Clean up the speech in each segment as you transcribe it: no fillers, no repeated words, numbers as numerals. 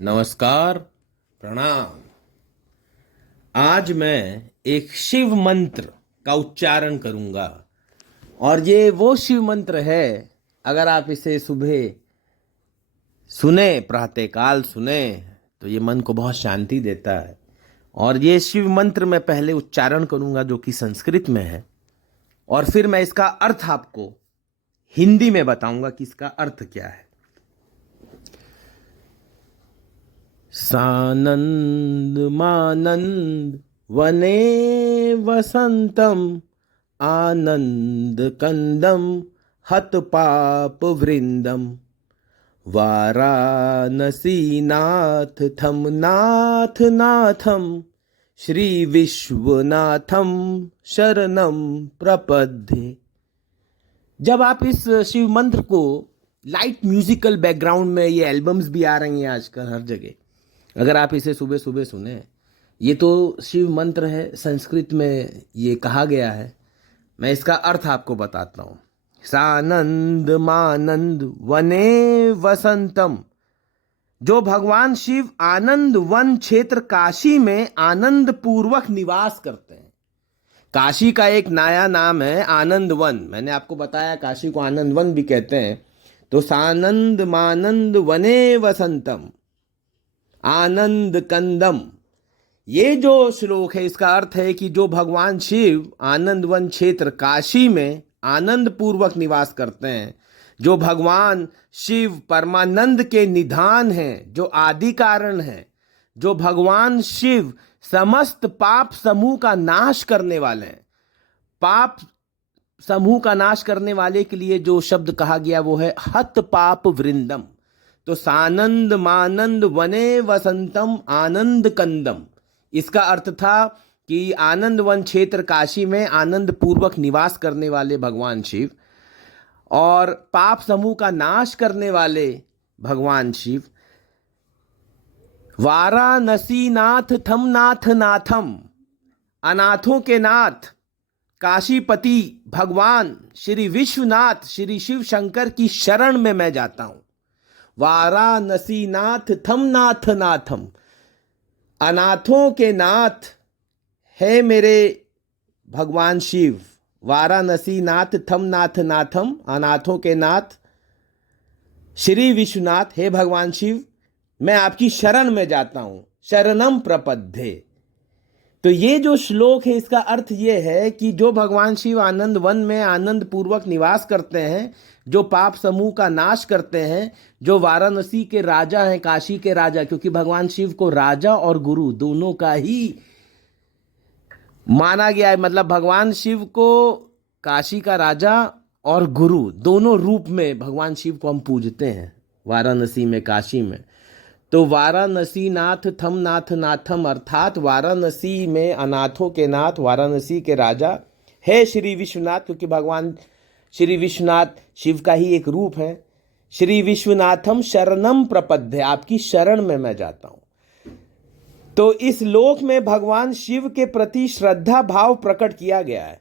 नमस्कार, प्रणाम। आज मैं एक शिव मंत्र का उच्चारण करूंगा और ये वो शिव मंत्र है। अगर आप इसे सुबह सुने, प्रातःकाल सुने, तो ये मन को बहुत शांति देता है। और ये शिव मंत्र मैं पहले उच्चारण करूंगा जो कि संस्कृत में है, और फिर मैं इसका अर्थ आपको हिंदी में बताऊंगा कि इसका अर्थ क्या है। सानंद मानंद वने वसंतम आनंद कंदम हत पाप वृंदम वाराणसी नाथ थम नाथ नाथम श्री विश्वनाथम शरणम प्रपद्ये। जब आप इस शिव मंत्र को लाइट म्यूजिकल बैकग्राउंड में, ये एल्बम्स भी आ रही हैं आजकल हर जगह, अगर आप इसे सुबह सुबह सुने, ये तो शिव मंत्र है, संस्कृत में ये कहा गया है। मैं इसका अर्थ आपको बताता हूँ। सानंद मानंद वने वसंतम, जो भगवान शिव आनंद वन क्षेत्र काशी में आनंद पूर्वक निवास करते हैं। काशी का एक नया नाम है आनंद वन। मैंने आपको बताया काशी को आनंद वन भी कहते हैं। तो सानंद मानंद वने वसंतम आनंद कंदम, ये जो श्लोक है इसका अर्थ है कि जो भगवान शिव आनंद वन क्षेत्र काशी में आनंद पूर्वक निवास करते हैं, जो भगवान शिव परमानंद के निधान हैं, जो आदि कारण हैं, जो भगवान शिव समस्त पाप समूह का नाश करने वाले हैं। पाप समूह का नाश करने वाले के लिए जो शब्द कहा गया वो है हत पाप वृंदम। तो सानंद मानंद वने वसंतम आनंद कंदम, इसका अर्थ था कि आनंद वन क्षेत्र काशी में आनंद पूर्वक निवास करने वाले भगवान शिव और पाप समूह का नाश करने वाले भगवान शिव। वाराणसी नाथ थम नाथ नाथम, अनाथों के नाथ काशीपति भगवान श्री विश्वनाथ श्री शिव शंकर की शरण में मैं जाता हूं। वाराणसी नाथ थम नाथ नाथम, अनाथों के नाथ है मेरे भगवान शिव। वाराणसी नाथ थम नाथ नाथम, अनाथों के नाथ श्री विश्वनाथ है भगवान शिव, मैं आपकी शरण में जाता हूं। शरणम प्रपद्ये। तो ये जो श्लोक है इसका अर्थ ये है कि जो भगवान शिव आनंद वन में आनंद पूर्वक निवास करते हैं, जो पाप समूह का नाश करते हैं, जो वाराणसी के राजा हैं, काशी के राजा, क्योंकि भगवान शिव को राजा और गुरु दोनों का ही माना गया है। मतलब भगवान शिव को काशी का राजा और गुरु दोनों रूप में भगवान शिव को हम पूजते हैं वाराणसी में, काशी में। तो वाराणसी नाथ थम नाथ नाथम, अर्थात वाराणसी में अनाथों के नाथ, वाराणसी के राजा है श्री विश्वनाथ, क्योंकि भगवान श्री विश्वनाथ शिव का ही एक रूप है। श्री विश्वनाथम शरणम प्रपद्ये, आपकी शरण में मैं जाता हूं। तो इस लोक में भगवान शिव के प्रति श्रद्धा भाव प्रकट किया गया है।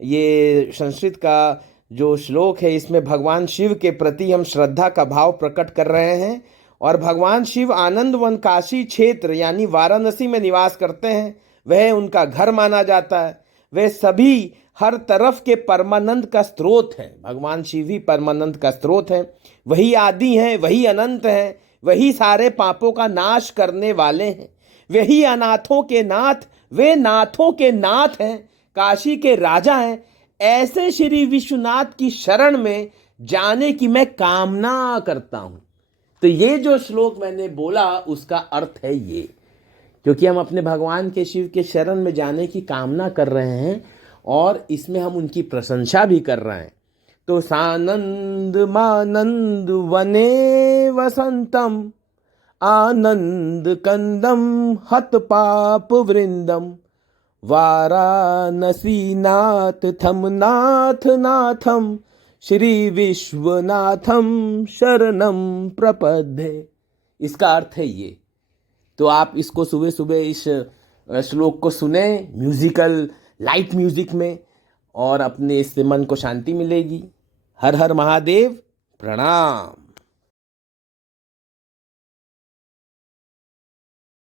ये संस्कृत का जो श्लोक है, इसमें भगवान शिव के प्रति हम श्रद्धा का भाव प्रकट कर रहे हैं। और भगवान शिव आनंद वन काशी क्षेत्र यानी वाराणसी में निवास करते हैं, वह उनका घर माना जाता है। वे सभी हर तरफ के परमानंद का स्रोत है। भगवान शिव ही परमानंद का स्रोत है, वही आदि हैं, वही अनंत हैं, वही सारे पापों का नाश करने वाले हैं, वही अनाथों के नाथ, वे नाथों के नाथ हैं, काशी के राजा हैं। ऐसे श्री विश्वनाथ की शरण में जाने की मैं कामना करता हूं। तो ये जो श्लोक मैंने बोला उसका अर्थ है ये, क्योंकि हम अपने भगवान के शिव के शरण में जाने की कामना कर रहे हैं और इसमें हम उनकी प्रशंसा भी कर रहे हैं। तो सानंद मानंद वने वसंतम आनंद कंदम हत पाप वृंदम वाराणसी नाथ थम नाथ नाथम श्री विश्वनाथम शरणम प्रपद्ये। इसका अर्थ है ये। तो आप इसको सुबह सुबह इस श्लोक को सुने म्यूजिकल लाइट म्यूजिक में, और अपने इससे मन को शांति मिलेगी। हर हर महादेव, प्रणाम।